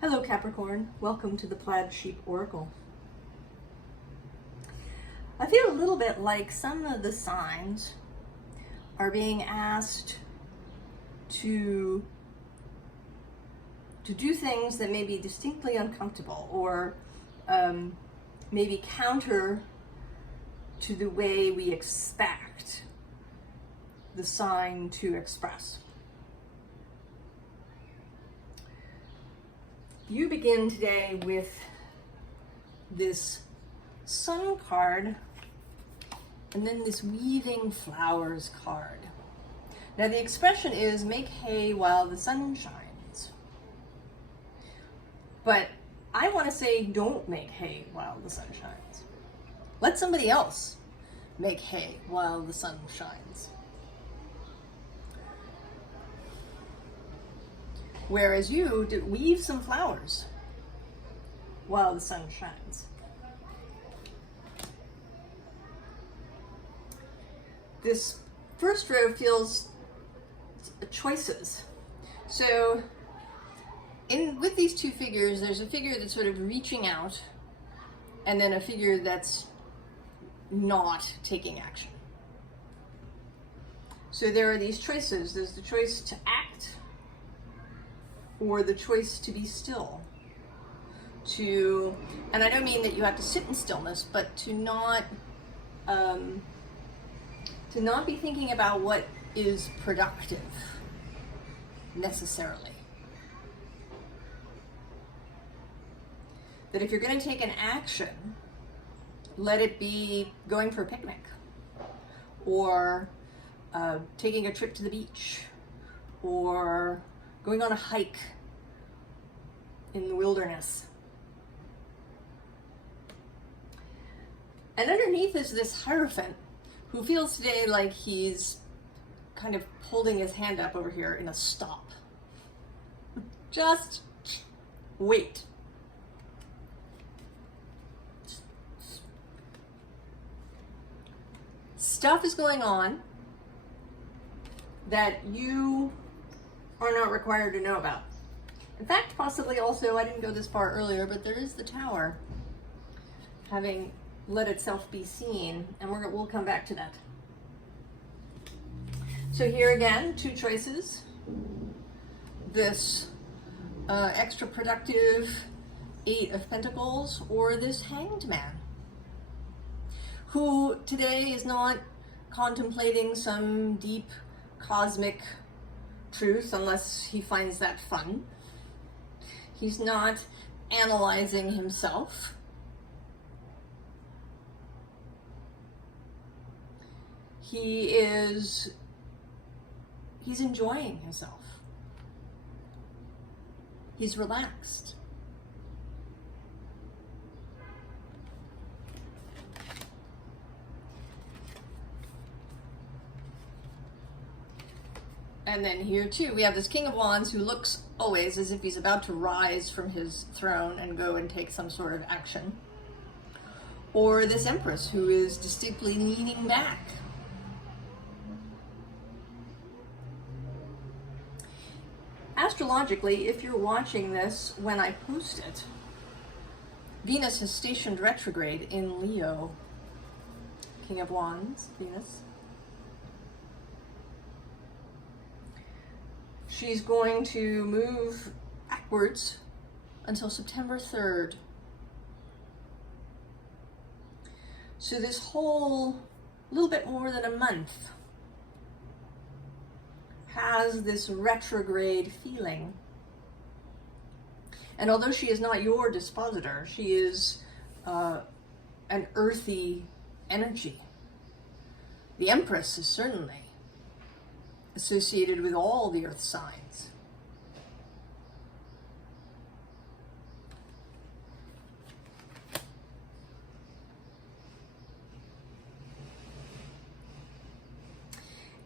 Hello Capricorn, welcome to the Plaid Sheep Oracle. I feel a little bit like some of the signs are being asked to do things that may be distinctly uncomfortable or maybe counter to the way we expect the sign to express. You begin today with this Sun card and then this Weaving Flowers card. Now the expression is make hay while the sun shines. But I want to say don't make hay while the sun shines. Let somebody else make hay while the sun shines. Whereas you weave some flowers while the sun shines. This first row feels choices. So with these two figures, there's a figure that's sort of reaching out and then a figure that's not taking action. So there are these choices. There's the choice to act or the choice to be still. And I don't mean that you have to sit in stillness, but to not be thinking about what is productive necessarily. That if you're going to take an action, let it be going for a picnic or taking a trip to the beach or going on a hike in the wilderness. And underneath is this Hierophant who feels today like he's kind of holding his hand up over here in a stop. Just wait. Stuff is going on that you are not required to know about. In fact, possibly also, I didn't go this far earlier, but there is the Tower having let itself be seen, and we'll come back to that. So here again, two choices. This extra productive Eight of Pentacles or this Hanged Man, who today is not contemplating some deep cosmic truth unless he finds that fun. He's not analyzing himself. He's enjoying himself. He's relaxed. And then here too, we have this King of Wands who looks always as if he's about to rise from his throne and go and take some sort of action. Or this Empress who is distinctly leaning back. Astrologically, if you're watching this when I post it, Venus has stationed retrograde in Leo. King of Wands, Venus. She's going to move backwards until September 3rd. So this whole little bit more than a month has this retrograde feeling. And although she is not your dispositor, she is an earthy energy. The Empress is certainly associated with all the earth signs.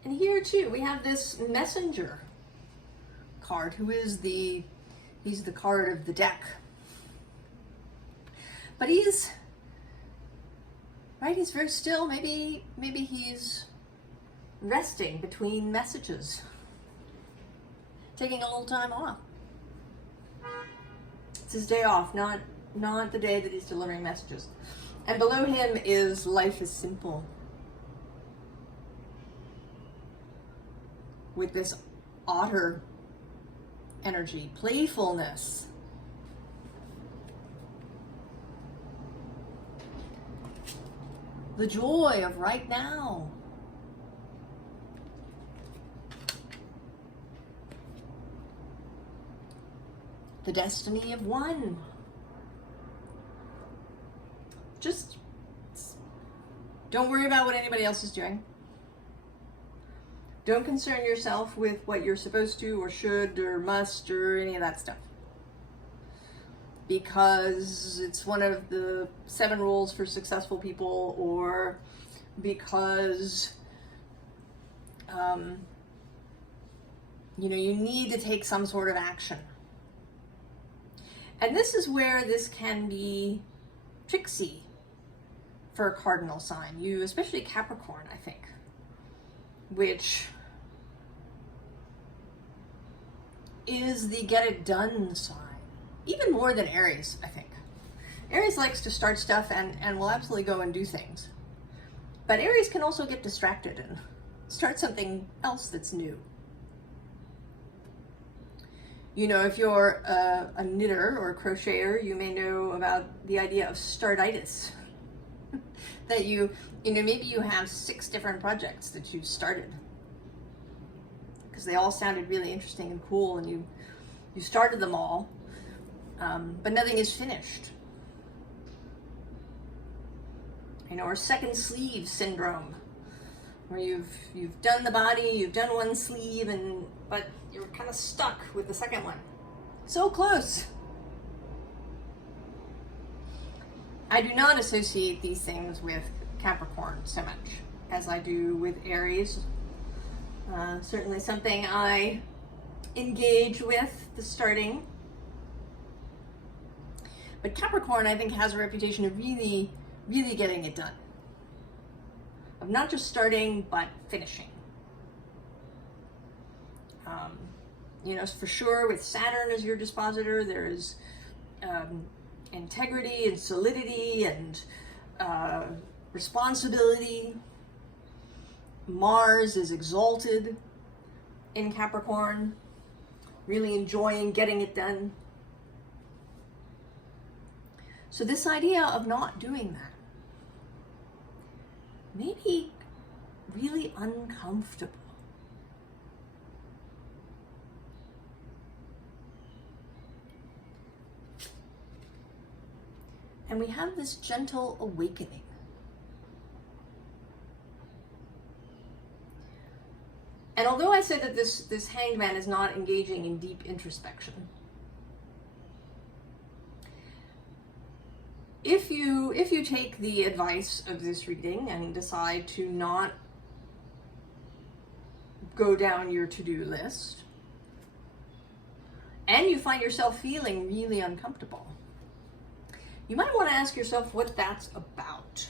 And here too, we have this Messenger card, who is he's the card of the deck. But he's very still. Maybe he's resting between messages, taking a little time off. It's his day off, not the day that he's delivering messages. And below him is life is simple. With this otter energy, playfulness. The joy of right now. The destiny of one. Just don't worry about what anybody else is doing. Don't concern yourself with what you're supposed to or should or must or any of that stuff. Because it's one of the 7 rules for successful people, or because you know, you need to take some sort of action. And this is where this can be tricksy for a cardinal sign. You, especially Capricorn, I think, which is the get it done sign. Even more than Aries, I think. Aries likes to start stuff and will absolutely go and do things. But Aries can also get distracted and start something else that's new. You know, if you're a knitter or a crocheter, you may know about the idea of startitis. That you know, maybe you have 6 different projects that you've started. Because they all sounded really interesting and cool, and you started them all, but nothing is finished. You know, or second sleeve syndrome, where you've done the body, you've done one sleeve, but you're kind of stuck with the second one. So close. I do not associate these things with Capricorn so much as I do with Aries. Certainly something I engage with, the starting. But Capricorn, I think, has a reputation of really, really getting it done. Of not just starting, but finishing. You know, for sure, with Saturn as your dispositor, there's integrity and solidity and responsibility. Mars is exalted in Capricorn, really enjoying getting it done. So this idea of not doing that may be really uncomfortable. And we have this gentle awakening. And although I said that this Hanged Man is not engaging in deep introspection, if you take the advice of this reading and decide to not go down your to-do list, and you find yourself feeling really uncomfortable, you might want to ask yourself what that's about.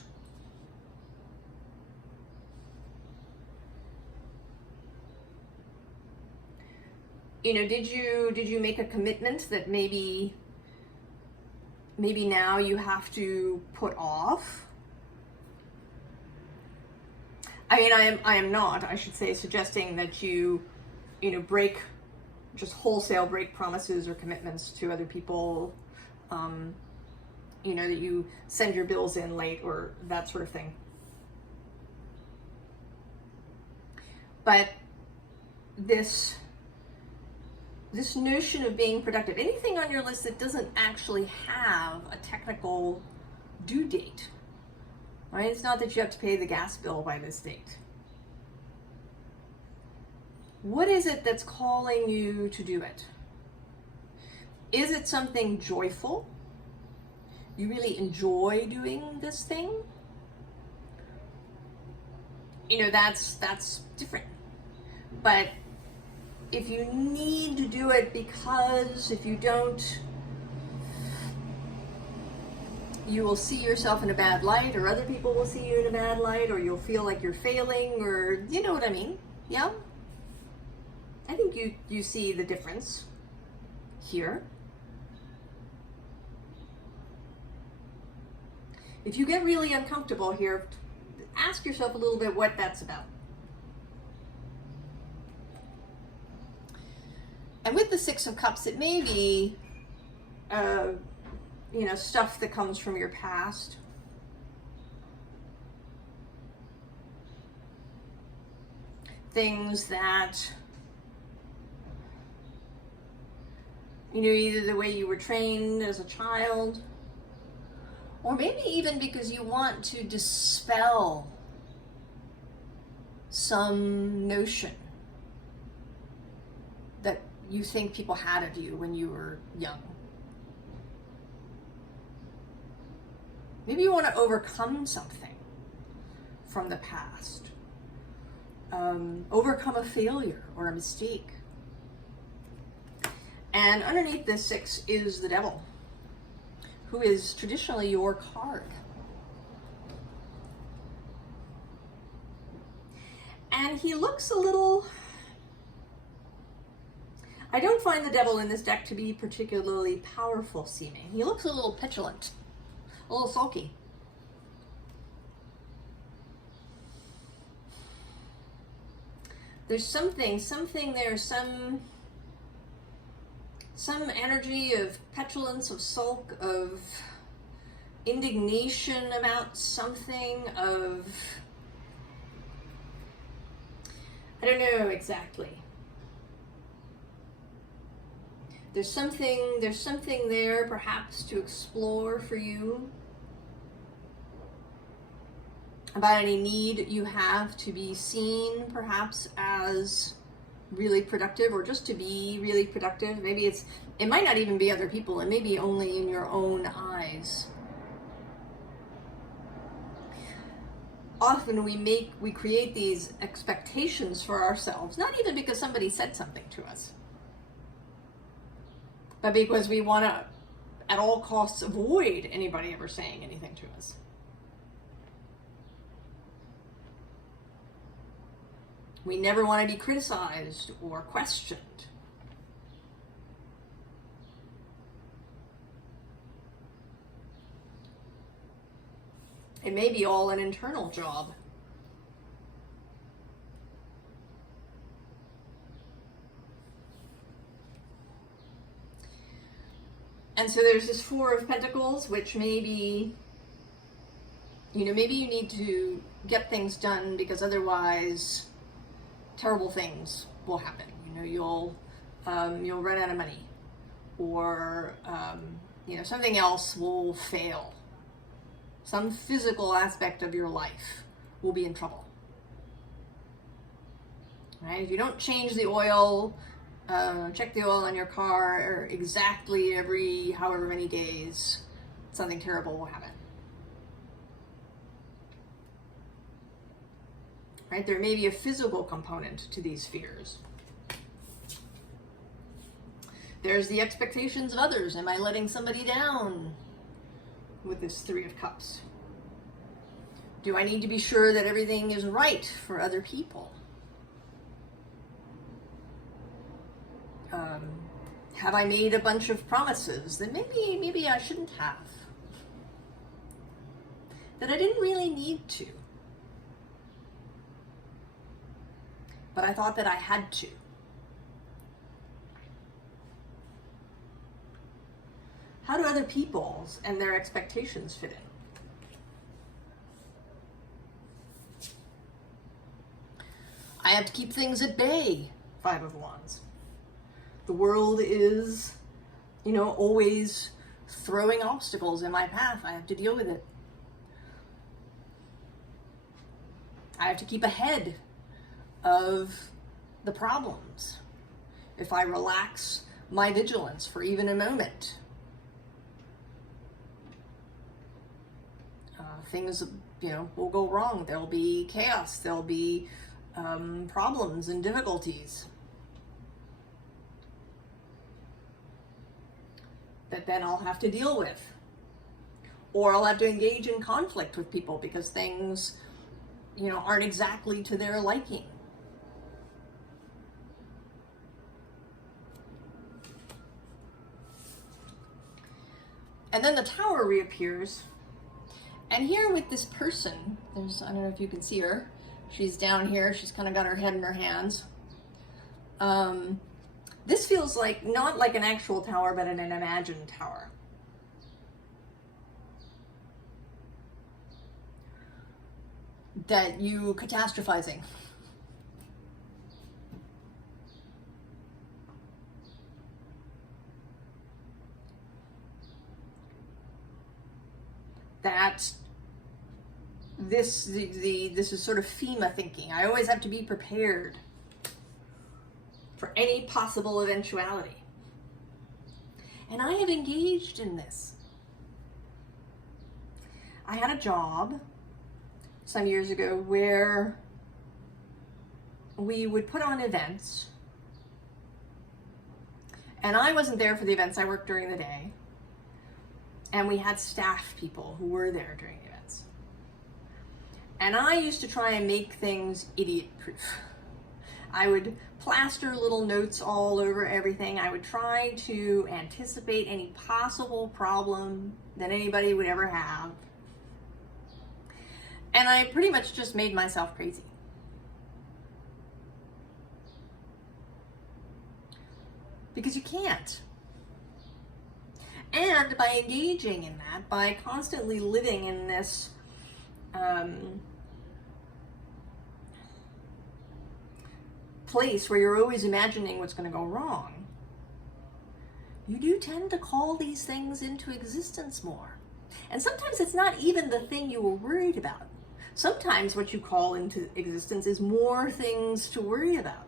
You know, did you make a commitment that maybe now you have to put off? I mean, I am not, I should say, suggesting that you know, just wholesale break promises or commitments to other people, you know, that you send your bills in late or that sort of thing. But this notion of being productive, anything on your list that doesn't actually have a technical due date, right? It's not that you have to pay the gas bill by this date. What is it that's calling you to do it? Is it something joyful? You really enjoy doing this thing? You know, that's different. But if you need to do it because if you don't, you will see yourself in a bad light, or other people will see you in a bad light, or you'll feel like you're failing, or you know what I mean? Yeah? I think you see the difference here. if you get really uncomfortable here, ask yourself a little bit what that's about. And with the Six of Cups, it may be, you know, stuff that comes from your past. Things that, you know, either the way you were trained as a child, or maybe even because you want to dispel some notion that you think people had of you when you were young. Maybe you want to overcome something from the past. Overcome a failure or a mistake. And underneath this 6 is the Devil, who is traditionally your card. And he looks a little... I don't find the Devil in this deck to be particularly powerful seeming. He looks a little petulant, a little sulky. There's something there, some energy of petulance, of sulk, of indignation about something, of, I don't know exactly. There's something there perhaps to explore for you about any need you have to be seen perhaps as really productive, or just to be really productive. Maybe it might not even be other people, it may be only in your own eyes. Often we create these expectations for ourselves, not even because somebody said something to us, but because we want to at all costs avoid anybody ever saying anything to us. We never want to be criticized or questioned. It may be all an internal job. And so there's this 4 of Pentacles, which may be, you know, maybe you need to get things done because otherwise terrible things will happen. You know, you'll run out of money, or you know, something else will fail. Some physical aspect of your life will be in trouble. Right? If you don't change the oil, check the oil on your car exactly every however many days, something terrible will happen. Right? There may be a physical component to these fears. There's the expectations of others. Am I letting somebody down with this 3 of Cups? Do I need to be sure that everything is right for other people? Have I made a bunch of promises that maybe I shouldn't have? That I didn't really need to, but I thought that I had to. How do other people's and their expectations fit in? I have to keep things at bay, 5 of Wands. The world is, you know, always throwing obstacles in my path. I have to deal with it. I have to keep ahead of the problems. If I relax my vigilance for even a moment, things, you know, will go wrong. There'll be chaos. There'll be problems and difficulties that then I'll have to deal with. Or I'll have to engage in conflict with people because things, you know, aren't exactly to their liking. And then the Tower reappears, And here with this person, there's, I don't know if you can see her, she's down here, she's kind of got her head in her hands. This feels like, not like an actual tower, but an imagined tower. That you catastrophizing. That this is sort of FEMA thinking. I always have to be prepared for any possible eventuality. And I have engaged in this. I had a job some years ago where we would put on events, and I wasn't there for the events, I worked during the day, and we had staff people who were there during the events. And I used to try and make things idiot-proof. I would plaster little notes all over everything. I would try to anticipate any possible problem that anybody would ever have. And I pretty much just made myself crazy. Because you can't. And by engaging in that, by constantly living in this place where you're always imagining what's going to go wrong, you do tend to call these things into existence more. And sometimes it's not even the thing you were worried about. Sometimes what you call into existence is more things to worry about.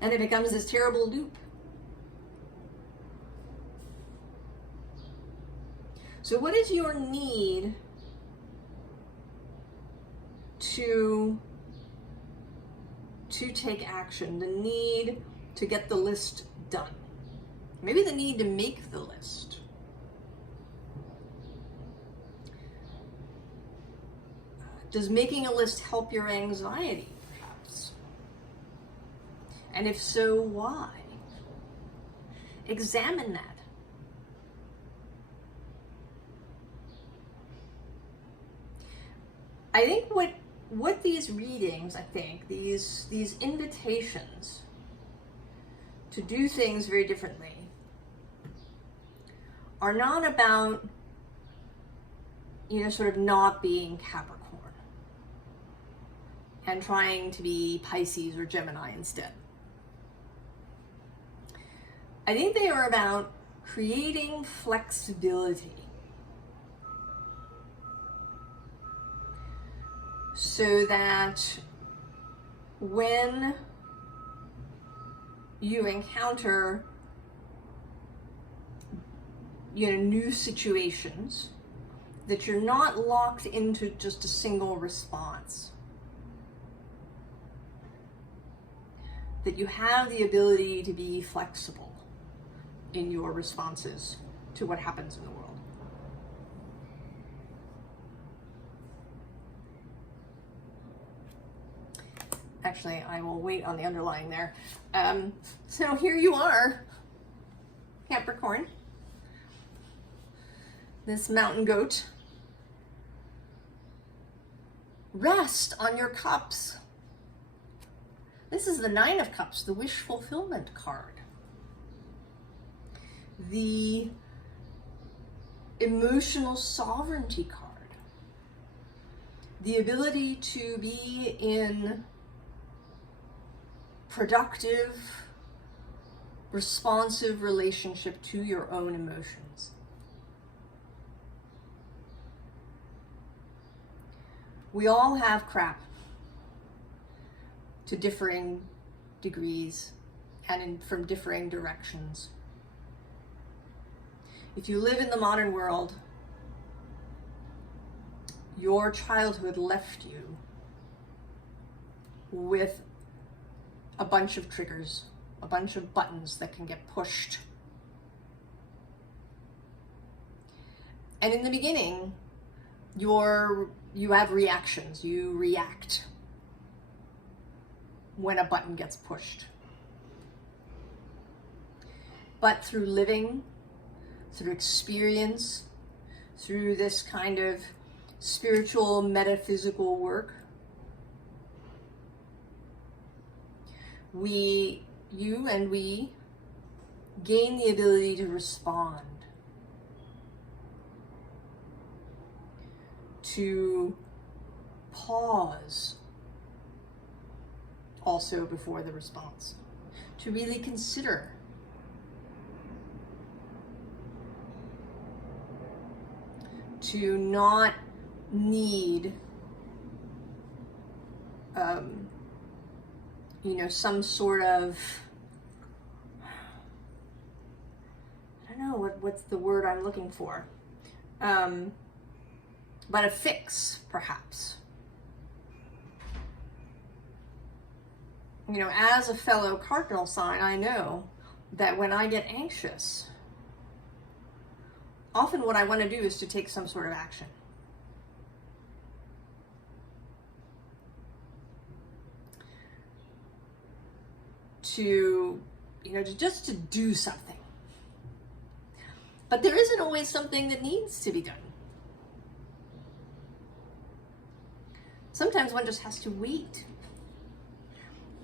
And it becomes this terrible loop. So what is your need to take action? The need to get the list done. Maybe the need to make the list. Does making a list help your anxiety, perhaps? And if so, why? Examine that. I think what these readings, these invitations to do things very differently are not about, sort of not being Capricorn and trying to be Pisces or Gemini instead. I think they are about creating flexibility so that when you encounter new situations, that you're not locked into just a single response. That you have the ability to be flexible in your responses to what happens in the world. Actually, I will wait on the underlying there. So here you are, Capricorn, this mountain goat. Rest on your cups. This is the Nine of Cups, the wish fulfillment card. The emotional sovereignty card. The ability to be in productive, responsive relationship to your own emotions. We all have crap to differing degrees and from differing directions. If you live in the modern world, your childhood left you with a bunch of triggers, a bunch of buttons that can get pushed. And in the beginning, you have reactions. You react when a button gets pushed. But through living, sort of experience through this kind of spiritual, metaphysical work. You and we gain the ability to respond, to pause also before the response, to really consider. To not need, some sort of, I don't know what's the word I'm looking for, but a fix, perhaps. As a fellow cardinal sign, I know that when I get anxious, often what I want to do is to take some sort of action. Just to do something. But there isn't always something that needs to be done. Sometimes one just has to wait.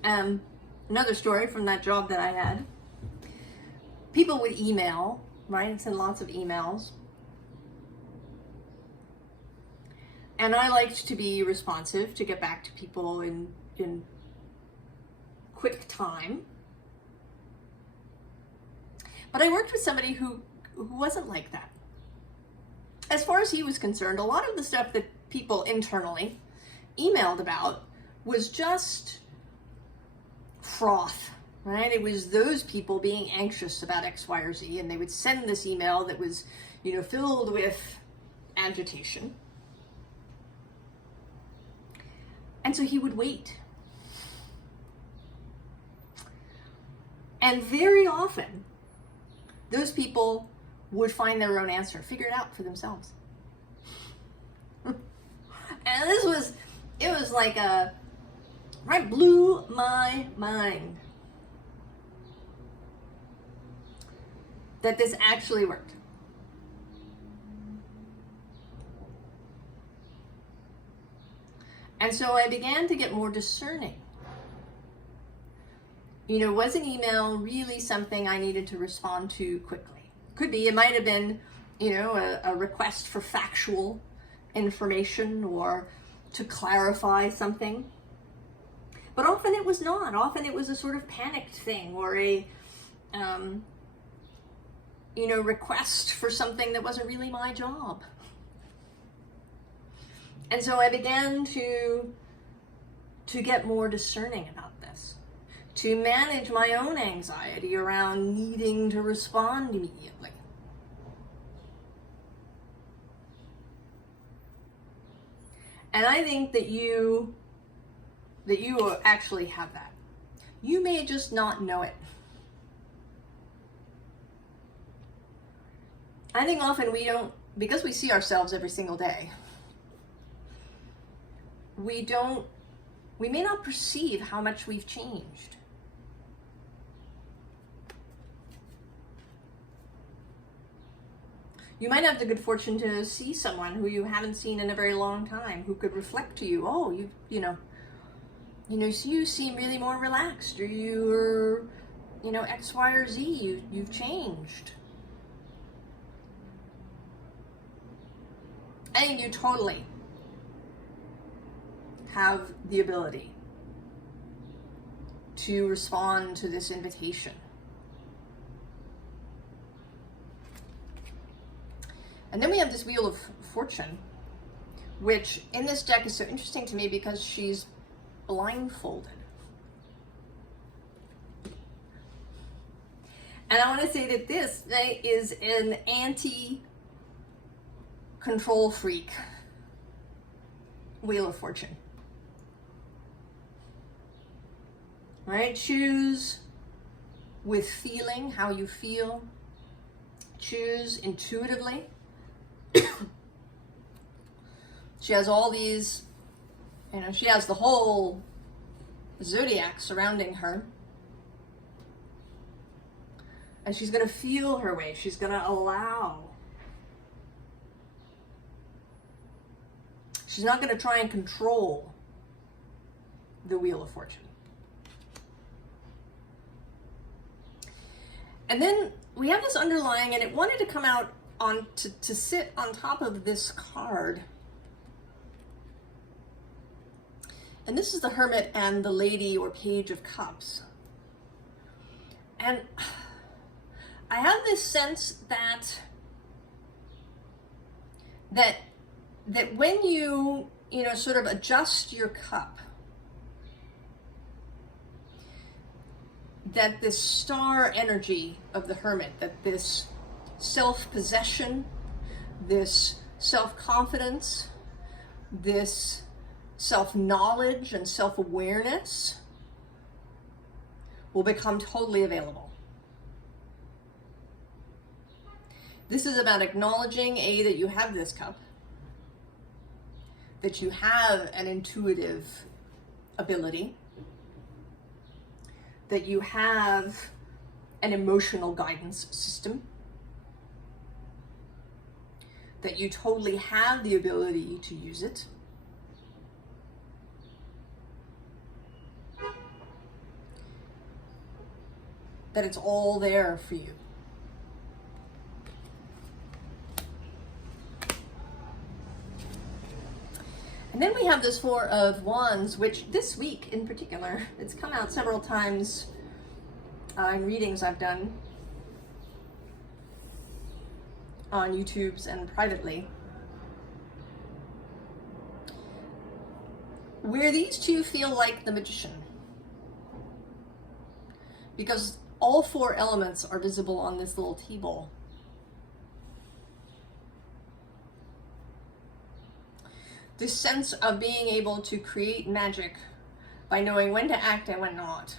Another story from that job that I had. People would email, right? Send lots of emails. And I liked to be responsive, to get back to people in quick time. But I worked with somebody who wasn't like that. As far as he was concerned, a lot of the stuff that people internally emailed about was just froth, right? It was those people being anxious about X, Y, or Z, and they would send this email that was, filled with agitation. And so he would wait. And very often, those people would find their own answer, figure it out for themselves. And it was like right, blew my mind that this actually worked. And so I began to get more discerning. Was an email really something I needed to respond to quickly? Could be. It might have been, a request for factual information or to clarify something. But often it was not. Often it was a sort of panicked thing or a, request for something that wasn't really my job. And so I began to get more discerning about this, to manage my own anxiety around needing to respond immediately. And I think that you actually have that. You may just not know it. I think often we don't, because we see ourselves every single day, we may not perceive how much we've changed. You might have the good fortune to see someone who you haven't seen in a very long time, who could reflect to you, oh, you seem really more relaxed, or you're, X, Y, or Z, you've changed. I think you totally have the ability to respond to this invitation. And then we have this Wheel of Fortune, which in this deck is so interesting to me because she's blindfolded. And I want to say that this is an anti-control freak Wheel of Fortune. Right? Choose with feeling how you feel. Choose intuitively. She has all these, she has the whole zodiac surrounding her. And she's going to feel her way. She's going to allow. She's not going to try and control the Wheel of Fortune. And then we have this underlying, and it wanted to come out on to sit on top of this card. And this is the Hermit and the Lady or Page of Cups. And I have this sense that when you know, sort of adjust your cup, that this star energy of the Hermit, that this self-possession, this self-confidence, this self-knowledge and self-awareness will become totally available. This is about acknowledging, A, that you have this cup, that you have an intuitive ability, that you have an emotional guidance system, that you totally have the ability to use it, that it's all there for you. And then we have this Four of Wands, which this week in particular, it's come out several times in readings I've done on YouTube's and privately, where these two feel like the magician, because all four elements are visible on this little table. This sense of being able to create magic by knowing when to act and when not.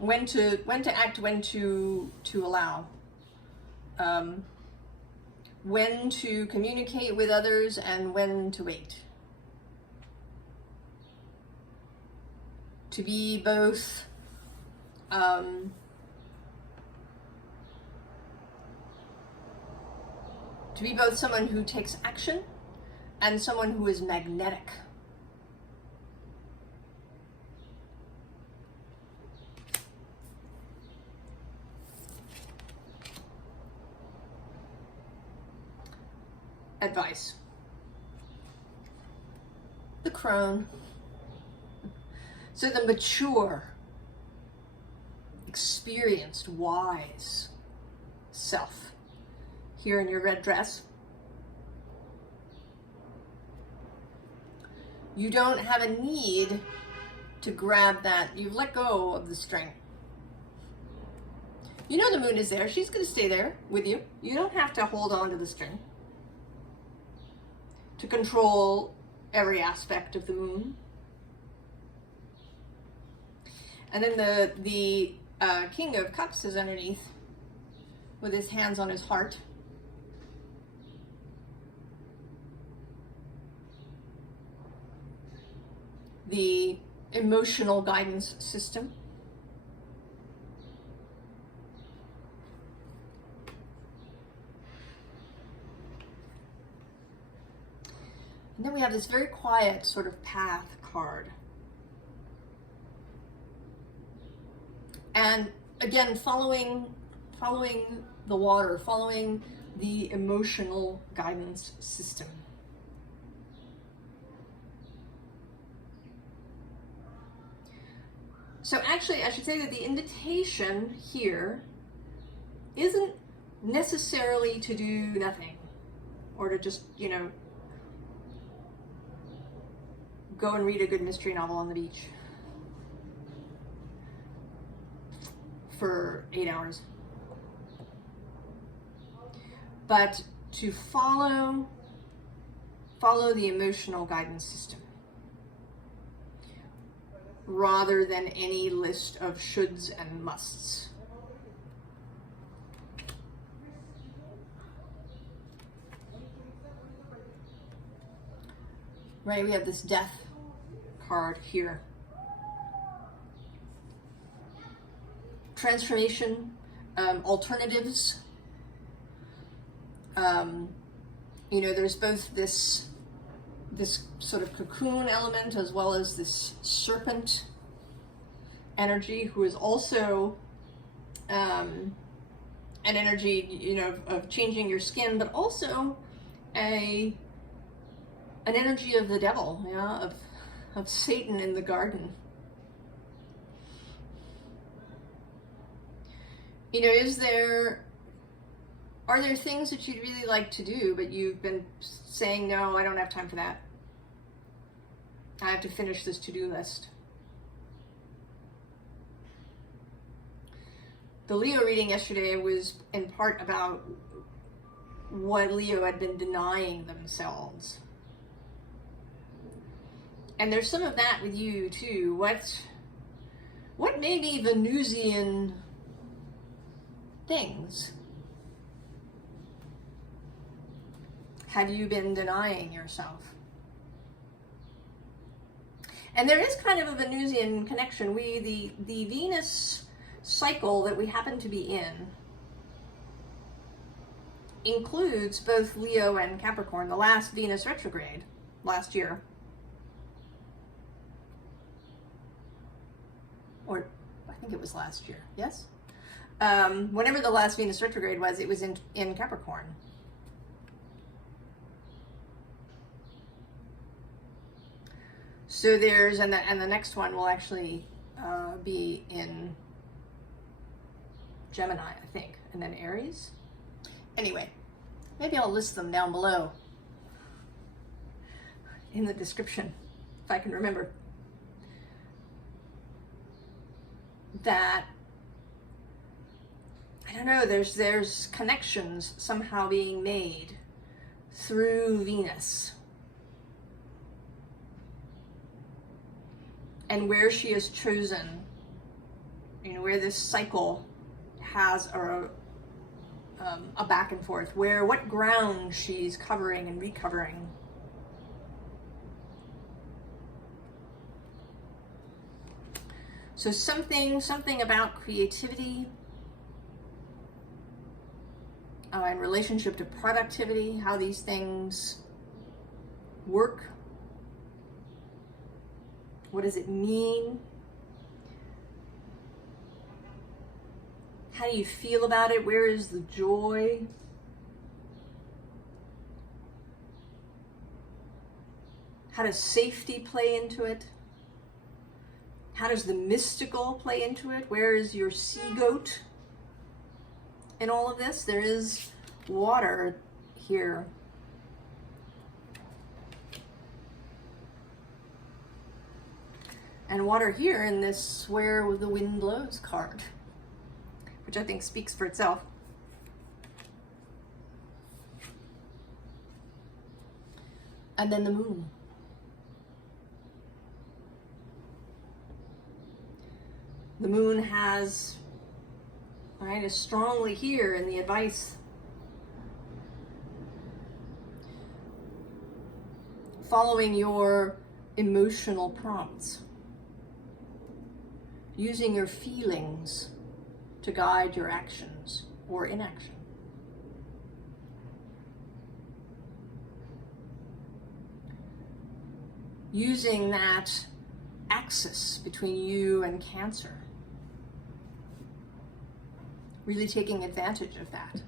When to act, when to allow. When to communicate with others and when to wait. To be both someone who takes action and someone who is magnetic. Advice. The crone. So the mature, experienced, wise self. Here in your red dress. You don't have a need to grab that. You've let go of the string. You know the moon is there. She's going to stay there with you. You don't have to hold on to the string to control every aspect of the moon. And then the King of Cups is underneath with his hands on his heart. The emotional guidance system. And then we have this very quiet sort of path card. And again, following the water, following the emotional guidance system. So actually, I should say that the invitation here isn't necessarily to do nothing or to just, you know, go and read a good mystery novel on the beach for 8 hours. But to follow the emotional guidance system rather than any list of shoulds and musts. Right, we have this death card here. Transformation, alternatives. You know, there's both this sort of cocoon element as well as this serpent energy, who is also an energy, you know, of changing your skin, but also an energy of the devil, yeah, of Satan in the garden. You know, are there things that you'd really like to do, but you've been saying, no, I don't have time for that. I have to finish this to-do list. The Leo reading yesterday was in part about what Leo had been denying themselves. And there's some of that with you too. What may be Venusian things have you been denying yourself? And there is kind of a Venusian connection. The Venus cycle that we happen to be in includes both Leo and Capricorn. The last Venus retrograde last year, or I think it was last year, yes? Whenever the last Venus retrograde was, it was in Capricorn. So there's, and the next one will actually be in Gemini, I think, and then Aries. Anyway, maybe I'll list them down below in the description, if I can remember. That, I don't know, there's connections somehow being made through Venus. And where she has chosen, you know, where this cycle has a back and forth, what ground she's covering and recovering. So something about creativity in relationship to productivity, how these things work. What does it mean? How do you feel about it? Where is the joy? How does safety play into it? How does the mystical play into it? Where is your sea goat in all of this? There is water here. And water here in this Where the Wind Blows card, which I think speaks for itself. And then the moon. The moon has, right, is strongly here in the advice. Following your emotional prompts. Using your feelings to guide your actions or inaction. Using that axis between you and Cancer. Really taking advantage of that.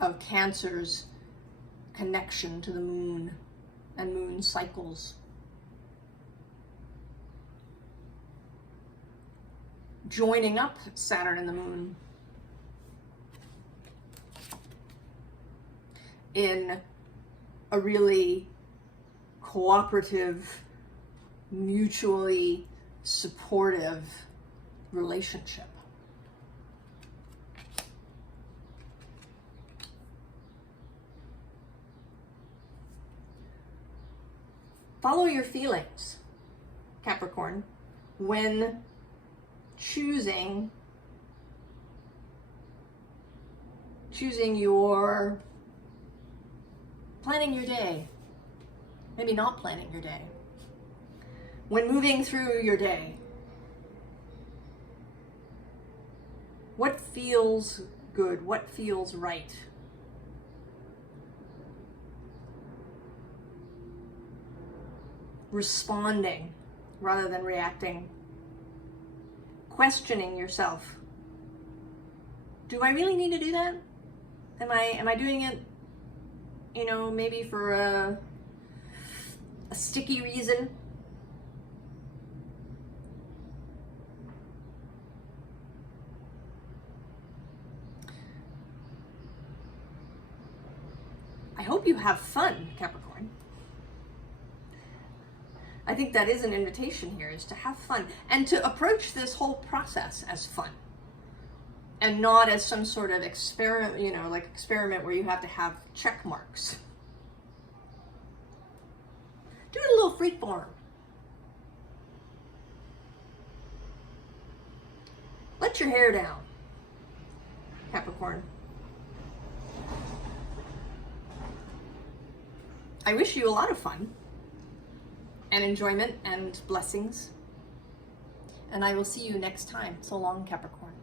Of Cancer's connection to the moon and moon cycles. Joining up Saturn and the moon in a really cooperative, mutually supportive relationship. Follow your feelings, Capricorn, when choosing planning your day, maybe not planning your day. When moving through your day, what feels good? What feels right? Responding rather than reacting. Questioning yourself. Do I really need to do that? Am I doing it, you know, maybe for a sticky reason? I hope you have fun, Capricorn. I think that is an invitation here, is to have fun and to approach this whole process as fun and not as some sort of experiment, you know, like experiment where you have to have check marks. Do it a little free form. Let your hair down, Capricorn. I wish you a lot of fun and enjoyment and blessings. And I will see you next time. So long, Capricorn.